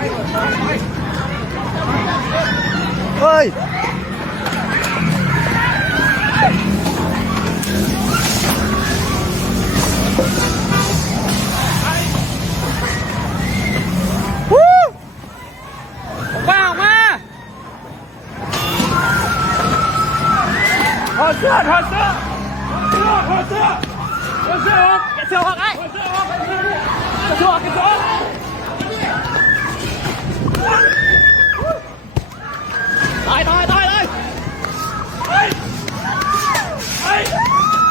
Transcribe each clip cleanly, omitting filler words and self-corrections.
เฮ้ยถอดเสื้อถอดเสื้อถอดเสื้อถอดเสื้อออกแกเสื้อออกไอ้เสื้อออกแกเสื้อออกแกเสื้อออกตายเลย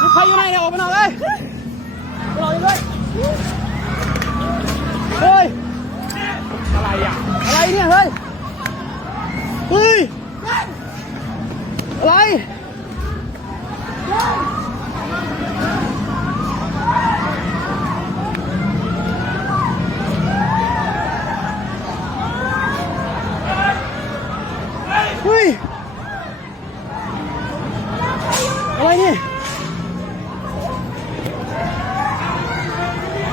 ลูกใครอยู่ไหนเนี่ยออกมาหน่อยเลยออกมาเลยเฮ้ยอะไรอ่ะอะไรเนี่ยเฮ้ยอะไรเฮ้ยอะไรเนี่ย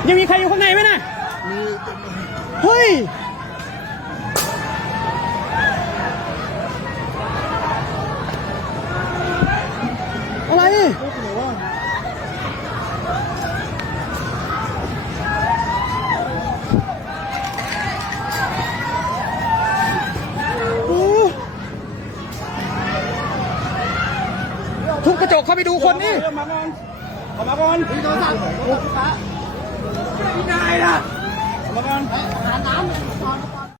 ยังมีใครอยู่ข้างในไหมนะเฮ้ยอะไรทุบกระจกเข้าไปดูคนนี่ออกมาก่อนมีโทรศัพท์ลูกค้าไม่ได้นะออกมาก่อนน้ำ